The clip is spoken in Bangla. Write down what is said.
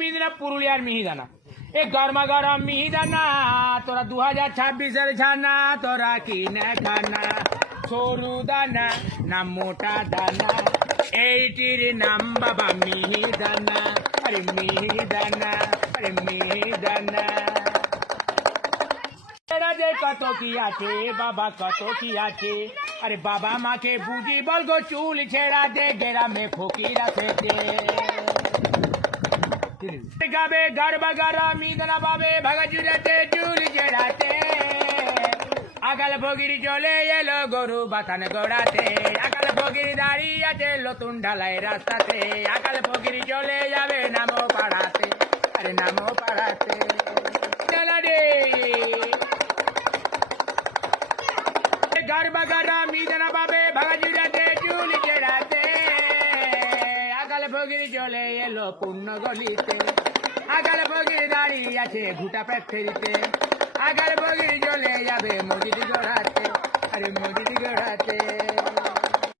মিহিদানা পুরুলিয়ার মিহিদানা এ গরমা গরম মিহিদানা তোরা 2026-এর ছানা তোরা কিনে খানা সরু দানা না মোটা দানা এইটির নাম বাবা মিহিদানা আরে মিহিদানা আরে মিহিদানা যে কত কি আছে বাবা কত কি আছে আরে বাবা মাকে বুঝি বলগো চুল ছেড়া দে গ্রামে ফকিরা থেকে গাবে গরবা গরম মিহিদানা পাবে ভাগাজুরাতে চুল ছেড়াতে আকাল ফকির চলে এলো গরু বাথান গোড়াতে আকাল ফকির দাঁড়িয়ে আছে নতুন ঢালাই রাস্তাতে আকাল ফকির চলে যাবে নামো পাড়াতে আরে নামো পাড়াতে চলা রে গরবা গরম মিহিদানা পাবে ভাগাজুরাতে চুল ছেড়াতে আকাল ফকির চলে এলো পূর্ণ গলিতে আকাল ফকির দাঁড়িয়ে আছে ঘুটা ফ্যাক্টরিতে আকাল ফকির চলে যাবে মসজিদ গড়াতে